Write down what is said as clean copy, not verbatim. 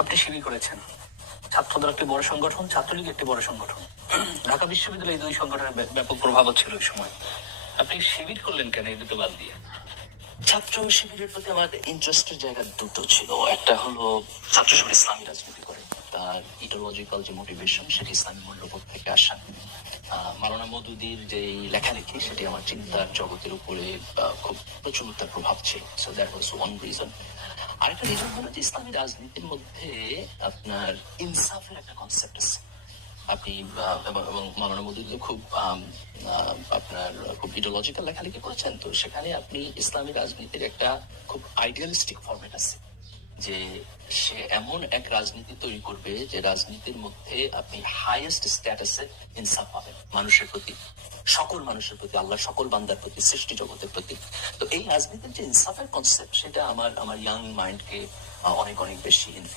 আপনি শিবির করেছেন, ছাত্রদের একটি বড় সংগঠন, ছাত্রলীগ একটি বড় সংগঠন, ঢাকা বিশ্ববিদ্যালয়ে এই দুই সংগঠনের ব্যাপক প্রভাব ছিল ওই সময়। আপনি শিবির করলেন কেন এই দুটো বাদ দিয়ে? ছাত্র শিবিরের প্রতি আমার ইন্টারেস্টের জায়গা দুটো ছিল। একটা হলো ছাত্র শিবির ইসলামী রাজনীতি করে, তার ইডিওলজিক্যাল যে মোটিভেশন সেটি ইসলামী মূল্যবোধ থেকে আসা। মাওলানা মওদুদীর যে লেখালেখি সেটি আমার চিন্তার জগতের উপরে খুব প্রচুর তার প্রভাব ছিল। So that was one reason. আরেকটা রিজন হলো যে ইসলামী রাজনীতির মধ্যে আপনার ইনসাফের একটা কনসেপ্ট আছে। আপনি এবং মাওলানা মওদুদী খুব আপনার খুব ইডিওলজিক্যাল লেখালেখি করেছেন, তো সেখানে আপনি ইসলামী রাজনীতির একটা খুব আইডিয়ালিস্টিক ফরম্যাট আছে, যে সে এমন এক রাজনীতি তৈরি করবে যে রাজনীতির মধ্যে আপনি হাইয়েস্ট স্ট্যাটাসে ইনসাফ পাবেন মানুষের প্রতি, সকল মানুষের প্রতি, আল্লাহ সকল বান্দার প্রতি, সৃষ্টি জগতের প্রতি। তো এই রাজনীতির যে ইনসাফের কনসেপ্ট সেটা আমার ইয়াং মাইন্ডকে অনেক অনেক বেশি